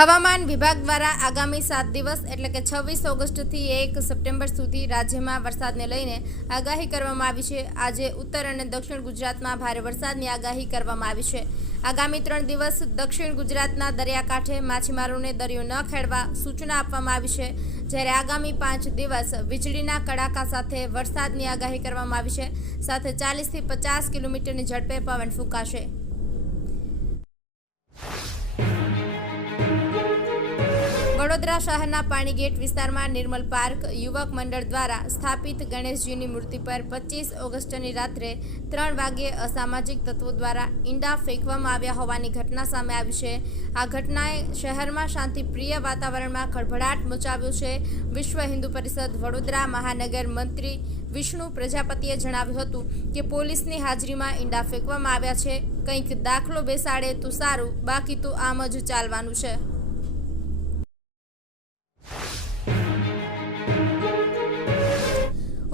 હવામાન વિભાગ દ્વારા આગામી સાત દિવસ, એટલે કે છવ્વીસ ઓગસ્ટથી એક સપ્ટેમ્બર સુધી રાજ્યમાં વરસાદને લઈને આગાહી કરવામાં આવી છે. આજે ઉત્તર અને દક્ષિણ ગુજરાતમાં ભારે વરસાદની આગાહી કરવામાં આવી છે. આગામી ત્રણ દિવસ દક્ષિણ ગુજરાતના દરિયાકાંઠે માછીમારોને દરિયો ન ખેડવા સૂચના આપવામાં આવી છે. જ્યારે આગામી પાંચ દિવસ વીજળીના કડાકા સાથે વરસાદની આગાહી કરવામાં આવી છે. સાથે ચાલીસથી પચાસ કિલોમીટરની ઝડપે પવન ફૂંકાશે. વડોદરા શહેરના પાણીગેટ વિસ્તારમાં નિર્મલ પાર્ક યુવક મંડળ દ્વારા સ્થાપિત ગણેશજીની મૂર્તિ પર પચીસ ઓગસ્ટની રાત્રે ત્રણ વાગ્યે અસામાજિક તત્વો દ્વારા ઈંડા ફેંકવામાં આવ્યા હોવાની ઘટના સામે આવી છે. આ ઘટનાએ શહેરમાં શાંતિપ્રિય વાતાવરણમાં ખળભળાટ મચાવ્યો છે. વિશ્વ હિન્દુ પરિષદ વડોદરા મહાનગર મંત્રી વિષ્ણુ પ્રજાપતિએ જણાવ્યું હતું કે પોલીસની હાજરીમાં ઈંડા ફેંકવામાં આવ્યા છે. કંઈક દાખલો બેસાડે તો સારું, બાકી તો આમ જ ચાલવાનું છે.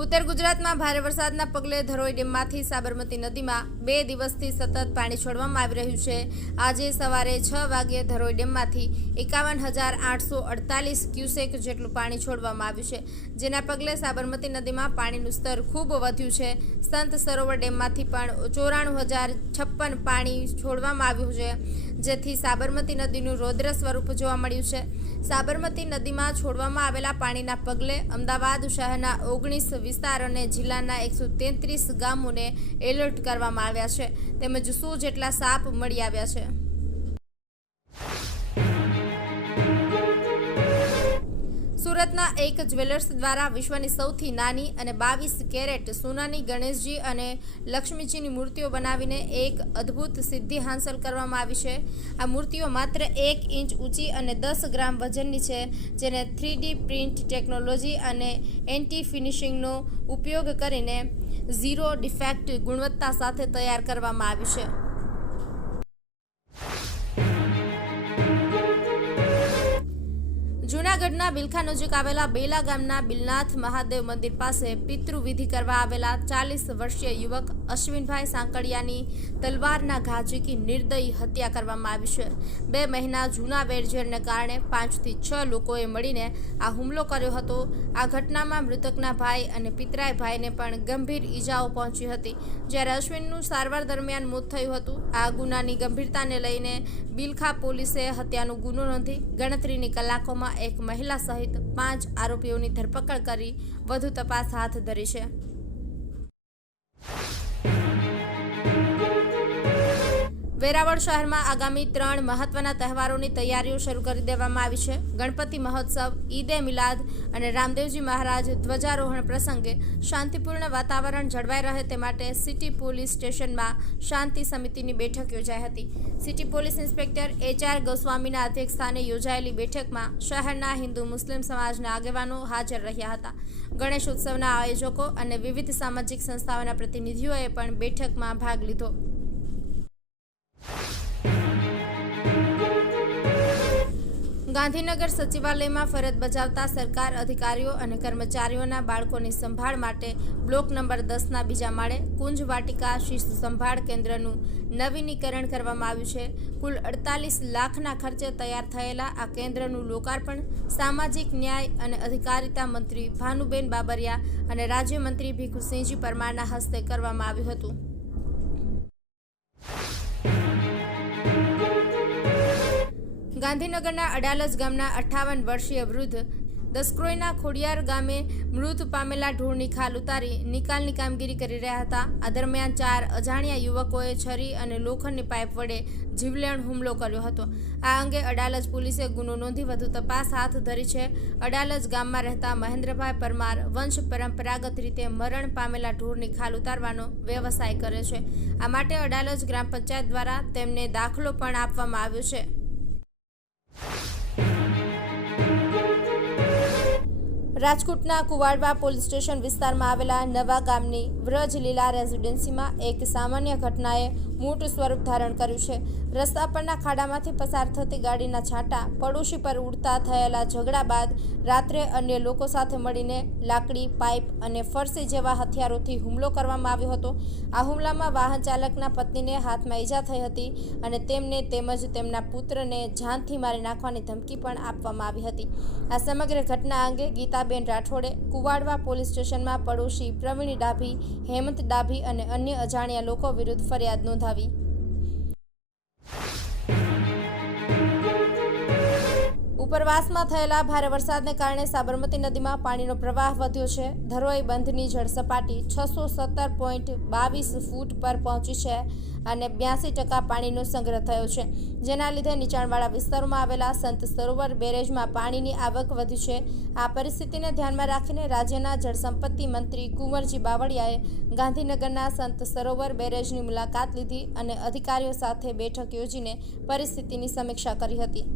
ઉત્તર ગુજરાતમાં ભારે વરસાદના પગલે ધરોઈ ડેમમાંથી સાબરમતી નદીમાં બે દિવસથી સતત પાણી છોડવામાં આવી રહ્યું છે. આજે સવારે છ વાગ્યે ધરોઈ ડેમમાંથી એકાવન હજાર આઠસો અડતાલીસ ક્યુસેક જેટલું પાણી છોડવામાં આવ્યું છે. જેના પગલે સાબરમતી નદીમાં પાણીનું સ્તર ખૂબ વધ્યું છે. સંત સરોવર ડેમમાંથી પણ ચોરાણું હજાર છપ્પન પાણી છોડવામાં આવ્યું છે. જેથી સાબરમતી નદીનું રૌદ્ર સ્વરૂપ જોવા મળ્યું છે. સાબરમતી નદીમાં છોડવામાં આવેલા પાણીના પગલે અમદાવાદ શહેરના ઓગણીસ વિસ્તાર અને જિલ્લાના એકસો ગામોને એલર્ટ કરવામાં આવ્યા છે. તેમજ સો જેટલા સાપ મળી આવ્યા છે. સુરતના એક જ્વેલર્સ દ્વારા વિશ્વની સૌથી નાની અને બાવીસ કેરેટ સોનાની ગણેશજી અને લક્ષ્મીજીની મૂર્તિઓ બનાવીને એક અદ્ભુત સિદ્ધિ હાંસલ કરવામાં આવી છે. આ મૂર્તિઓ માત્ર એક ઇંચ ઊંચી અને દસ ગ્રામ વજનની છે, જેને થ્રીડી પ્રિન્ટ ટેકનોલોજી અને એન્ટી ફિનિશિંગનો ઉપયોગ કરીને ઝીરો ડિફેક્ટ ગુણવત્તા સાથે તૈયાર કરવામાં આવી છે. જૂનાગઢના બિલખા નજીક આવેલા બેલા ગામના બિલનાથ મહાદેવ મંદિર પાસે પિતૃવિધિ કરવા આવેલા ચાલીસ વર્ષીય યુવક અશ્વિનભાઈ સાંકળિયાની તલવારના ઘા ઝીકી નિર્દયી હત્યા કરવામાં આવી છે. બે મહિના જૂના વેરઝેરને કારણે પાંચથી છ લોકોએ મળીને આ હુમલો કર્યો હતો. આ ઘટનામાં મૃતકના ભાઈ અને પિતરાય ભાઈને પણ ગંભીર ઈજાઓ પહોંચી હતી. જ્યારે અશ્વિનનું સારવાર દરમિયાન મોત થયું હતું, આ ગુનાની ગંભીરતાને લઈને બિલખા પોલીસે હત્યાનો ગુનો નોંધી ગણતરીની કલાકોમાં એક મહિલા સહિત પાંચ આરોપીઓની ધરપકડ કરી વધુ તપાસ હાથ ધરી છે. વેરાવળ શહેરમાં આગામી ત્રણ મહત્વના તહેવારોની તૈયારીઓ શરૂ કરી દેવામાં આવી છે. ગણપતિ મહોત્સવ, ઈદે મિલાદ અને રામદેવજી મહારાજ ધ્વજારોહણ પ્રસંગે શાંતિપૂર્ણ વાતાવરણ જળવાઈ રહે તે માટે સિટી પોલીસ સ્ટેશનમાં શાંતિ સમિતિની બેઠક યોજાઈ હતી. સિટી પોલીસ ઇન્સ્પેક્ટર એચઆર ગોસ્વામીના અધ્યક્ષસ્થાને યોજાયેલી બેઠકમાં શહેરના હિન્દુ મુસ્લિમ સમાજના આગેવાનો હાજર રહ્યા હતા. ગણેશ ઉત્સવના આયોજકો અને વિવિધ સામાજિક સંસ્થાઓના પ્રતિનિધિઓએ પણ બેઠકમાં ભાગ લીધો. ગાંધીનગર સચિવાલયમાં ફરજ બજાવતા સરકાર અધિકારીઓ અને કર્મચારીઓના બાળકોની સંભાળ માટે બ્લોક નંબર દસના બીજા માળે કુંજ વાટિકા શિસ્ત સંભાળ કેન્દ્રનું નવીનીકરણ કરવામાં આવ્યું છે. કુલ અડતાલીસ લાખના ખર્ચે તૈયાર થયેલા આ કેન્દ્રનું લોકાર્પણ સામાજિક ન્યાય અને અધિકારિતા મંત્રી ભાનુબેન બાબરિયા અને રાજ્યમંત્રી ભીખુસિંહજી પરમારના હસ્તે કરવામાં આવ્યું હતું. ગાંધીનગરના અડાલજ ગામના અઠ્ઠાવન વર્ષીય વૃદ્ધ દસક્રોઈના ખોડિયાર ગામે મૃત પામેલા ઢોરની ખાલ ઉતારી નિકાલની કામગીરી કરી રહ્યા હતા. આ દરમિયાન ચાર અજાણ્યા યુવકોએ છરી અને લોખંડની પાઇપ વડે જીવલેણ હુમલો કર્યો હતો. આ અંગે અડાલજ પોલીસે ગુનો નોંધી વધુ તપાસ હાથ ધરી છે. અડાલજ ગામમાં રહેતા મહેન્દ્રભાઈ પરમાર વંશ પરંપરાગત રીતે મરણ પામેલા ઢોરની ખાલ ઉતારવાનો વ્યવસાય કરે છે. આ માટે અડાલજ ગ્રામ પંચાયત દ્વારા તેમને દાખલો પણ આપવામાં આવ્યો છે. રાજકોટના કુવાડવા પોલીસ સ્ટેશન વિસ્તારમાં આવેલા નવા ગામની વ્રજ લીલા રેઝિડેન્સીમાં એક સામાન્ય ઘટનાએ મોટું સ્વરૂપ ધારણ કર્યું છે. રસ્તા પરના ખાડામાંથી પસાર થતી ગાડીના છાંટા પડોશી પર ઉડતા થયેલા ઝઘડા બાદ રાત્રે અન્ય લોકો સાથે મળીને લાકડી, પાઇપ અને ફરસી જેવા હથિયારોથી હુમલો કરવામાં આવ્યો હતો. આ હુમલામાં વાહન ચાલકના પત્નીને હાથમાં ઈજા થઈ હતી અને તેમને તેમજ તેમના પુત્રને જાનથી મારી નાખવાની ધમકી પણ આપવામાં આવી હતી. આ સમગ્ર ઘટના અંગે ગીતાબેન રાઠોડે કુવાડવા પોલીસ સ્ટેશનમાં પડોશી પ્રવીણ ડાભી, હેમંત ડાભી અને અન્ય અજાણ્યા લોકો વિરુદ્ધ ફરિયાદ નોંધાવી. ઉપરવાસમાં થયેલા ભારે વરસાદને કારણે સાબરમતી નદીમાં પાણીનો પ્રવાહ વધ્યો છે. ધરોઈ બંધની જળ સપાટી છસો સત્તર પોઈન્ટ બાવીસ ફૂટ પર પહોંચી છે અને બ્યાસી ટકા પાણીનો સંગ્રહ થયો છે. જેના લીધે નીચાણવાળા વિસ્તારોમાં આવેલા સંત સરોવર બેરેજમાં પાણીની આવક વધી છે. આ પરિસ્થિતિને ધ્યાનમાં રાખીને રાજ્યના જળસંપત્તિ મંત્રી કુંવરજી બાવળિયાએ ગાંધીનગરના સંત સરોવર બેરેજની મુલાકાત લીધી અને અધિકારીઓ સાથે બેઠક યોજીને પરિસ્થિતિની સમીક્ષા કરી હતી.